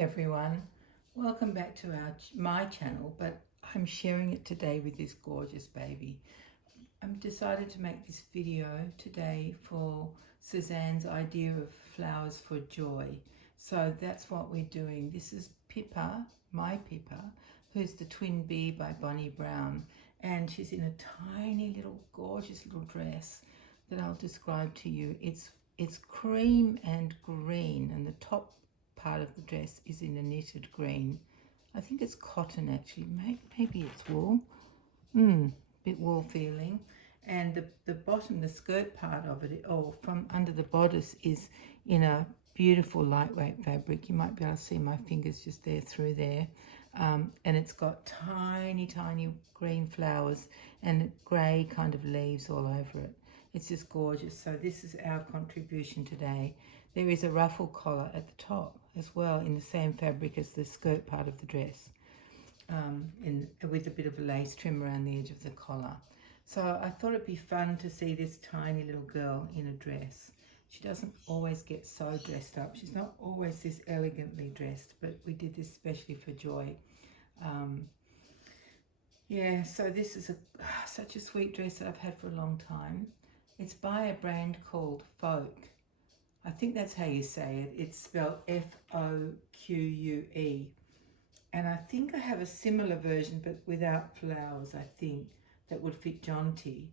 everyone, welcome back to my channel, but I'm sharing it today with this gorgeous baby. I've decided to make this video today for Suzanne's idea of flowers for joy. So that's what we're doing. This is Pippa, my Pippa, who's the twin bee by Bonnie Brown, and she's in a tiny little gorgeous little dress that I'll describe to you. It's cream and green, and the top part of the dress is in a knitted green. I think it's cotton actually, maybe it's wool, bit wool feeling. And the bottom, the skirt part of it, or from under the bodice, is in a beautiful lightweight fabric. You might be able to see my fingers just there through there. And it's got tiny green flowers and grey kind of leaves all over it. It's just gorgeous. So this is our contribution today. There is a ruffle collar at the top as well, in the same fabric as the skirt part of the dress, with a bit of a lace trim around the edge of the collar. So I thought it'd be fun to see this tiny little girl in a dress. She doesn't always get so dressed up. She's not always this elegantly dressed, but we did this especially for joy. Yeah, so this is such a sweet dress that I've had for a long time. It's by a brand called Foque. I think that's how you say it. It's spelled F-O-Q-U-E. And I think I have a similar version, but without flowers, I think, that would fit Jonty.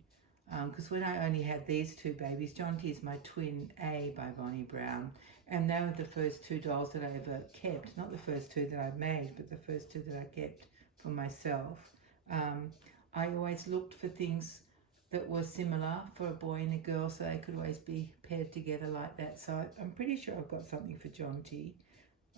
Because when I only had these two babies, Jonty is my twin A by Bonnie Brown. And they were the first two dolls that I ever kept. Not the first two that I made, but the first two that I kept for myself. I always looked for things that were similar for a boy and a girl, so they could always be paired together like that. So I'm pretty sure I've got something for Jonty.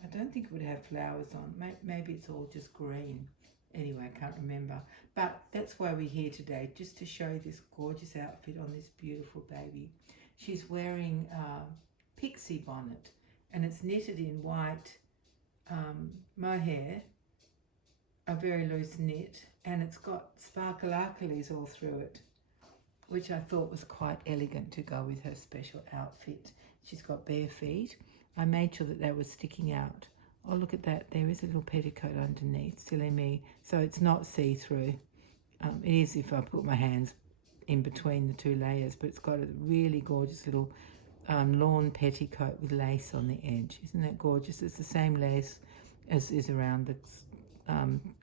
I don't think it would have flowers on. Maybe it's all just green. Anyway, I can't remember. But that's why we're here today, just to show you this gorgeous outfit on this beautiful baby. She's wearing a pixie bonnet, and it's knitted in white mohair, a very loose knit, and it's got sparkle-arclies all through it, which I thought was quite elegant to go with her special outfit. She's got bare feet. I made sure that they were sticking out. Oh, look at that. There is a little petticoat underneath, silly me. So it's not see-through. It is if I put my hands in between the two layers, but it's got a really gorgeous little lawn petticoat with lace on the edge. Isn't that gorgeous? It's the same lace as is around the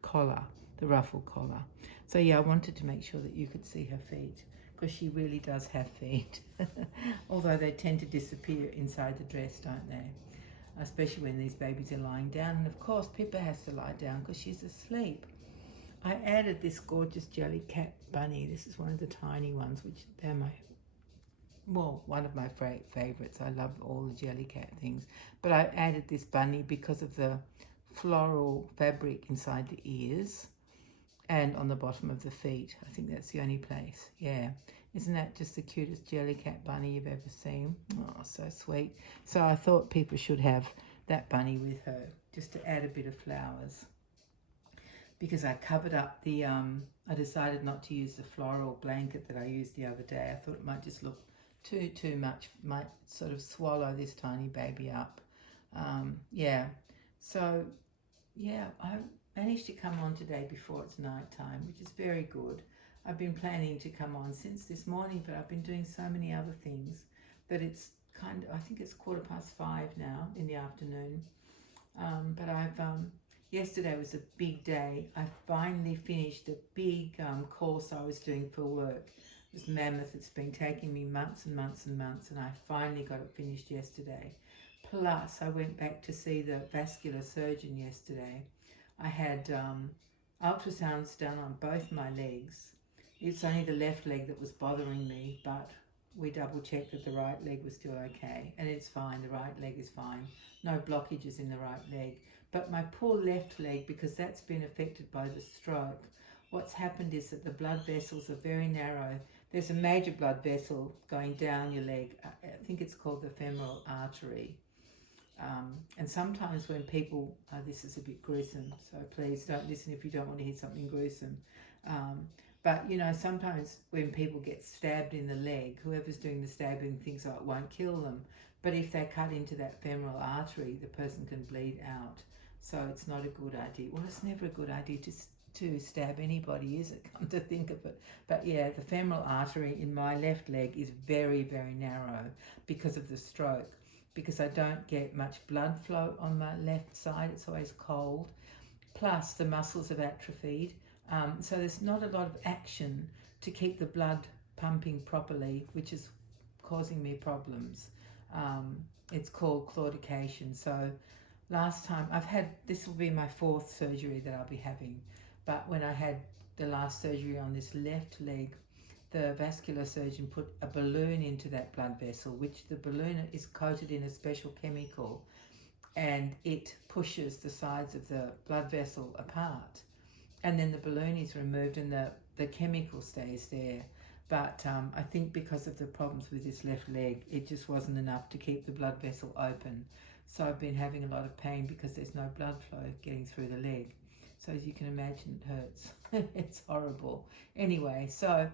collar, the ruffle collar. So yeah, I wanted to make sure that you could see her feet, because she really does have feet. Although they tend to disappear inside the dress, don't they? Especially when these babies are lying down. And of course, Pippa has to lie down because she's asleep. I added this gorgeous jelly cat bunny. This is one of the tiny ones, which they're one of my favorites. I love all the jelly cat things. But I added this bunny because of the floral fabric inside the ears and on the bottom of the feet. I think that's the only place. Yeah. Isn't that just the cutest jelly cat bunny you've ever seen? Oh, so sweet. So I thought people should have that bunny with her, just to add a bit of flowers. Because I covered up the, I decided not to use the floral blanket that I used the other day. I thought it might just look too much, might sort of swallow this tiny baby up. Yeah. So, yeah, I managed to come on today before it's night time, which is very good. I've been planning to come on since this morning, but I've been doing so many other things that it's I think it's 5:15 now in the afternoon. But yesterday was a big day. I finally finished a big course I was doing for work. It was mammoth. It's been taking me months and months and months, and I finally got it finished yesterday. Plus, I went back to see the vascular surgeon yesterday. I had ultrasounds done on both my legs. It's only the left leg that was bothering me, but we double checked that the right leg was still okay, and it's fine. The right leg is fine. No blockages in the right leg. But my poor left leg, because that's been affected by the stroke, what's happened is that the blood vessels are very narrow. There's a major blood vessel going down your leg. I think it's called the femoral artery. And sometimes when people, this is a bit gruesome, so please don't listen if you don't want to hear something gruesome. But, you know, sometimes when people get stabbed in the leg, whoever's doing the stabbing thinks, oh, it won't kill them. But if they cut into that femoral artery, the person can bleed out. So it's not a good idea. Well, it's never a good idea to stab anybody, is it? Come to think of it. But yeah, the femoral artery in my left leg is very, very narrow because of the stroke. Because I don't get much blood flow on my left side. It's always cold. Plus the muscles have atrophied. So there's not a lot of action to keep the blood pumping properly, which is causing me problems. It's called claudication. So last time this will be my 4th surgery that I'll be having. But when I had the last surgery on this left leg, the vascular surgeon put a balloon into that blood vessel, which the balloon is coated in a special chemical, and it pushes the sides of the blood vessel apart. And then the balloon is removed and the chemical stays there. But I think because of the problems with this left leg, it just wasn't enough to keep the blood vessel open. So I've been having a lot of pain because there's no blood flow getting through the leg. So as you can imagine, it hurts. It's horrible. Anyway, so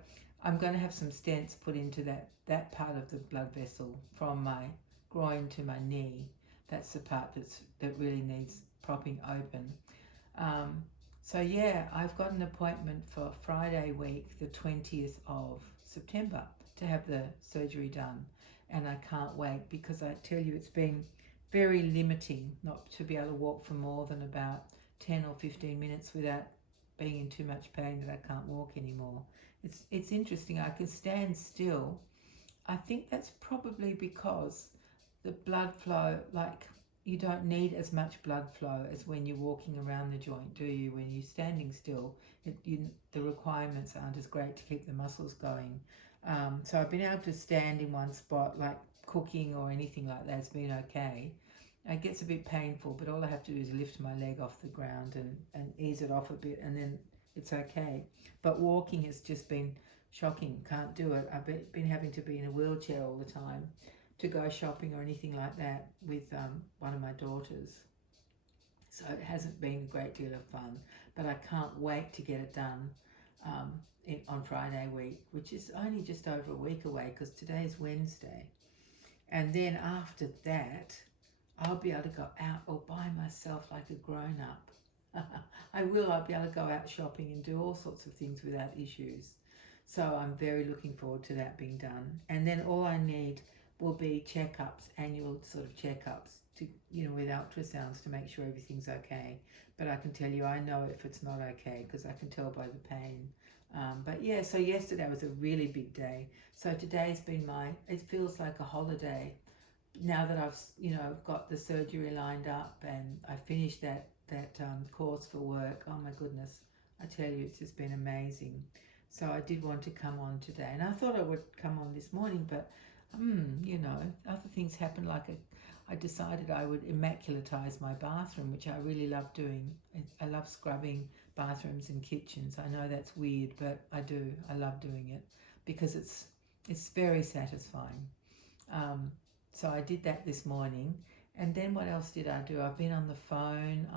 I'm going to have some stents put into that part of the blood vessel from my groin to my knee. That's the part that really needs propping open. So yeah, I've got an appointment for Friday week, the 20th of September, to have the surgery done. And I can't wait because I tell you, it's been very limiting not to be able to walk for more than about 10 or 15 minutes without being in too much pain that I can't walk anymore. It's interesting. I can stand still. I think that's probably because the blood flow, like, you don't need as much blood flow as when you're walking around the joint, do you? When you're standing still, the requirements aren't as great to keep the muscles going. So I've been able to stand in one spot, like cooking or anything like that's been okay. It gets a bit painful, but all I have to do is lift my leg off the ground and ease it off a bit, and then it's okay. But walking has just been shocking. Can't do it. I've been having to be in a wheelchair all the time to go shopping or anything like that with one of my daughters. So it hasn't been a great deal of fun, but I can't wait to get it done on Friday week, which is only just over a week away because today's Wednesday. And then after that, I'll be able to go out all by myself like a grown-up. I'll be able to go out shopping and do all sorts of things without issues. So I'm very looking forward to that being done. And then all I need will be checkups, annual sort of checkups, to, with ultrasounds to make sure everything's okay. But I can tell you, I know if it's not okay because I can tell by the pain. But yeah, so yesterday was a really big day. So today's been it feels like a holiday. Now that I've got the surgery lined up and I finished that course for work, oh my goodness, I tell you, it's just been amazing. So I did want to come on today, and I thought I would come on this morning, but other things happened. I decided I would immaculatize my bathroom, which I really love doing. I love scrubbing bathrooms and kitchens. I know that's weird, but I do. I love doing it because it's very satisfying. So I did that this morning, and then what else did I do? I've been on the phone.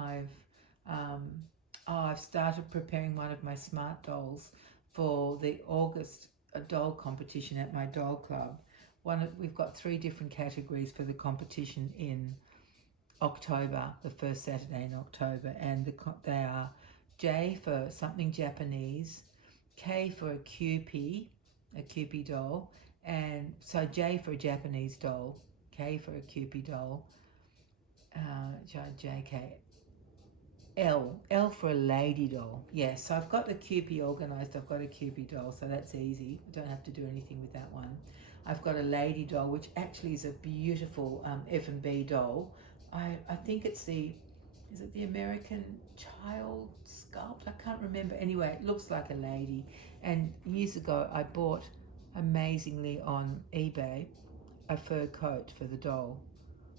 I've started preparing one of my smart dolls for the August doll competition at my doll club. We've got 3 different categories for the competition in October, the first Saturday in October, and they are J for something Japanese, K for a Kewpie doll, and so J for a Japanese doll, K for a Kewpie doll, JK, L for a lady doll. Yeah, so I've got the Kewpie organised. I've got a Kewpie doll, so that's easy. I don't have to do anything with that one. I've got a lady doll, which actually is a beautiful F&B doll. I think is it the American Child Sculpt? I can't remember. Anyway, it looks like a lady. And years ago, I bought amazingly on eBay a fur coat for the doll.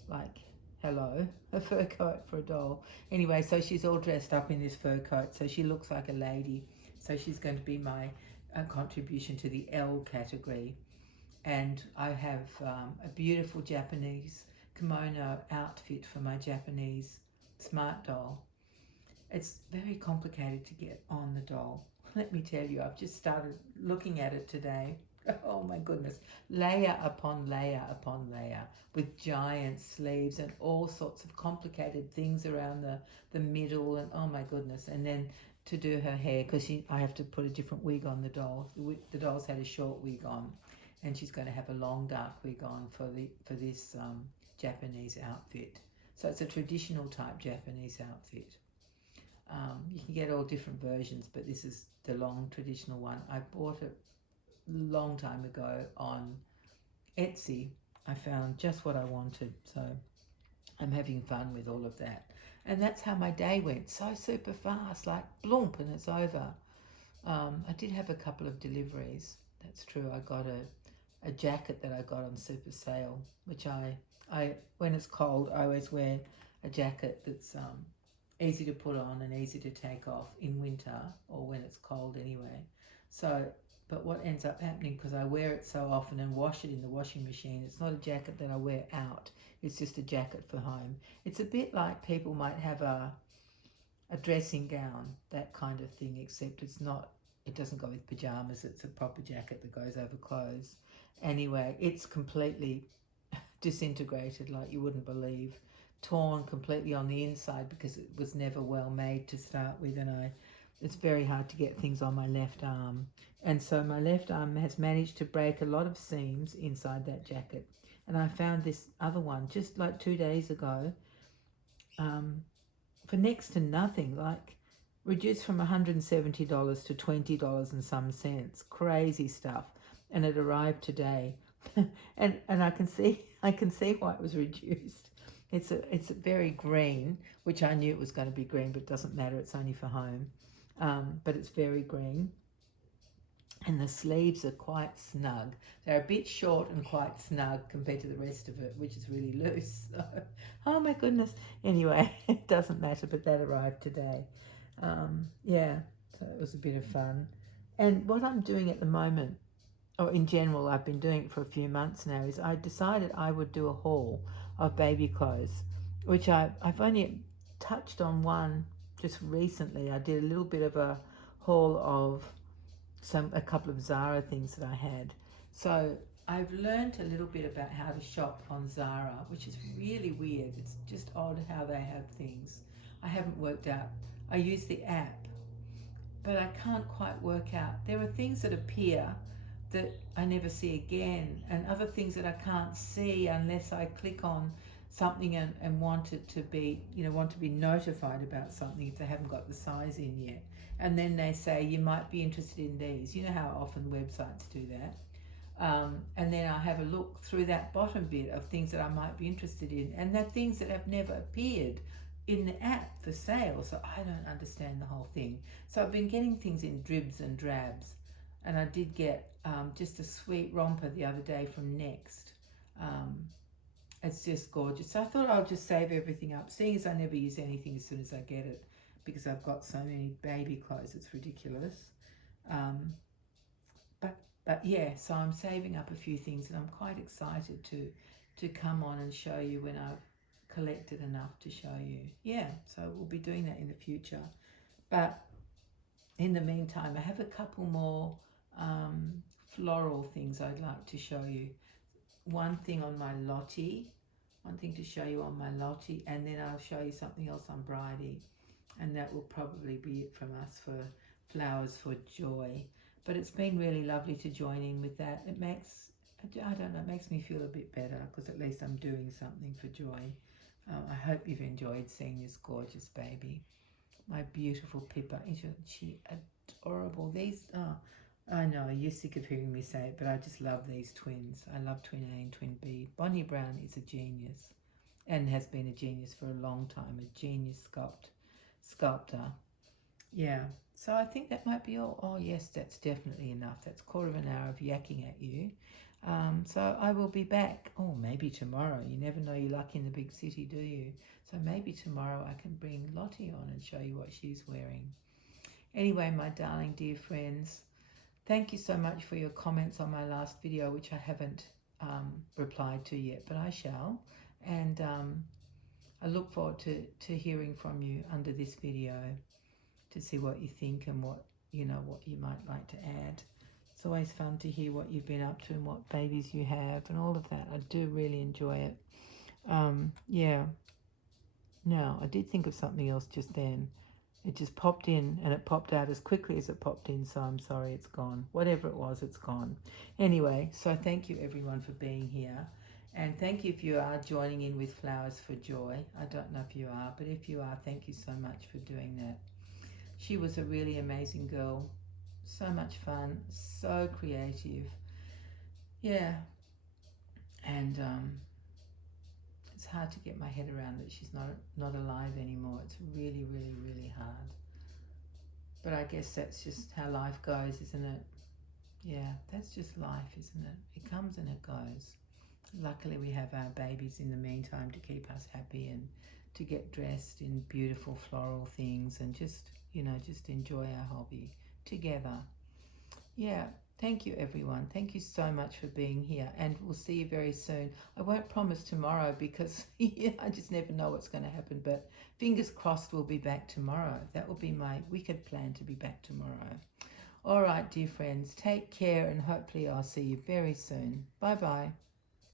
Like, hello, a fur coat for a doll. Anyway, so she's all dressed up in this fur coat, so she looks like a lady. So she's going to be my contribution to the L category. And I have a beautiful Japanese kimono outfit for my Japanese smart doll. It's very complicated to get on the doll. Let me tell you, I've just started looking at it today. Oh my goodness, layer upon layer upon layer with giant sleeves and all sorts of complicated things around the middle, and oh my goodness. And then to do her hair, because I have to put a different wig on the doll. The doll's had a short wig on, and she's going to have a long dark wig on for this Japanese outfit. So it's a traditional type Japanese outfit. You can get all different versions, but this is the long traditional one. I bought it long time ago on Etsy. I found just what I wanted, so I'm having fun with all of that. And that's how my day went, so super fast, like bloomp, and it's over. I did have a couple of deliveries, that's true. I got a jacket that I got on super sale, which I when it's cold, I always wear a jacket that's easy to put on and easy to take off in winter, or when it's cold anyway. So, but what ends up happening, because I wear it so often and wash it in the washing machine, it's not a jacket that I wear out, it's just a jacket for home. It's a bit like people might have a dressing gown, that kind of thing, except it's not, it doesn't go with pajamas, it's a proper jacket that goes over clothes. Anyway, it's completely disintegrated like you wouldn't believe, torn completely on the inside because it was never well made to start with, and it's very hard to get things on my left arm, and so my left arm has managed to break a lot of seams inside that jacket. And I found this other one just like 2 days ago for next to nothing, like reduced from $170 to $20 and some cents. Crazy stuff. And it arrived today. and I can see why it was reduced. It's very green, which I knew it was going to be green, but it doesn't matter, it's only for home. But it's very green. And the sleeves are quite snug. They're a bit short and quite snug compared to the rest of it, which is really loose. So, oh my goodness. Anyway, it doesn't matter, but that arrived today. Yeah, so it was a bit of fun. And what I'm doing at the moment, or in general, I've been doing it for a few months now, is I decided I would do a haul of baby clothes, which I've only touched on one just recently. I did a little bit of a haul of a couple of Zara things that I had. So I've learned a little bit about how to shop on Zara, which is really weird. It's just odd how they have things. I haven't worked out. I use the app, but I can't quite work out. There are things that appear that I never see again, and other things that I can't see unless I click on something and want it to be, want to be notified about something if they haven't got the size in yet. And then they say, you might be interested in these. You know how often websites do that. And then I have a look through that bottom bit of things that I might be interested in. And they're things that have never appeared in the app for sale. So I don't understand the whole thing. So I've been getting things in dribs and drabs. And I did get just a sweet romper the other day from Next. It's just gorgeous. So I thought I'll just save everything up, seeing as I never use anything as soon as I get it, because I've got so many baby clothes, it's ridiculous. But yeah, so I'm saving up a few things, and I'm quite excited to come on and show you when I've collected enough to show you. Yeah, so we'll be doing that in the future. But in the meantime, I have a couple more floral things I'd like to show you. One thing to show you on my Lottie, and then I'll show you something else on Bridie, and that will probably be it from us for Flowers for Joy. But it's been really lovely to join in with that. It makes, I don't know, it makes me feel a bit better, because at least I'm doing something for Joy. I hope you've enjoyed seeing this gorgeous baby. My beautiful Pippa. Isn't she adorable? These, I know, you're sick of hearing me say it, but I just love these twins. I love Twin A and Twin B. Bonnie Brown is a genius, and has been a genius for a long time, a genius sculptor. Yeah, so I think that might be all. Oh yes, that's definitely enough. That's a quarter of an hour of yakking at you. So I will be back. Oh, maybe tomorrow. You never know your luck in the big city, do you? So maybe tomorrow I can bring Lottie on and show you what she's wearing. Anyway, my darling dear friends, thank you so much for your comments on my last video, which I haven't replied to yet, but I shall. And I look forward to hearing from you under this video, to see what you think and what you might like to add. It's always fun to hear what you've been up to and what babies you have and all of that. I do really enjoy it. Yeah. Now, I did think of something else just then. It just popped in and it popped out as quickly as it popped in, so I'm sorry it's gone. Whatever it was, it's gone. Anyway, so thank you everyone for being here. And thank you if you are joining in with Flowers for Joy. I don't know if you are, but if you are, thank you so much for doing that. She was a really amazing girl. So much fun, so creative. Yeah. And it's hard to get my head around that she's not alive anymore. It's really, really, really hard. But I guess that's just how life goes, isn't it? Yeah, that's just life, isn't it? It comes and it goes. Luckily we have our babies in the meantime to keep us happy and to get dressed in beautiful floral things and just, you know, just enjoy our hobby together. Yeah, thank you everyone. Thank you so much for being here, and we'll see you very soon. I won't promise tomorrow because yeah, I just never know what's going to happen, but fingers crossed we'll be back tomorrow. That will be my wicked plan, to be back tomorrow. All right, dear friends, take care and hopefully I'll see you very soon. Bye-bye.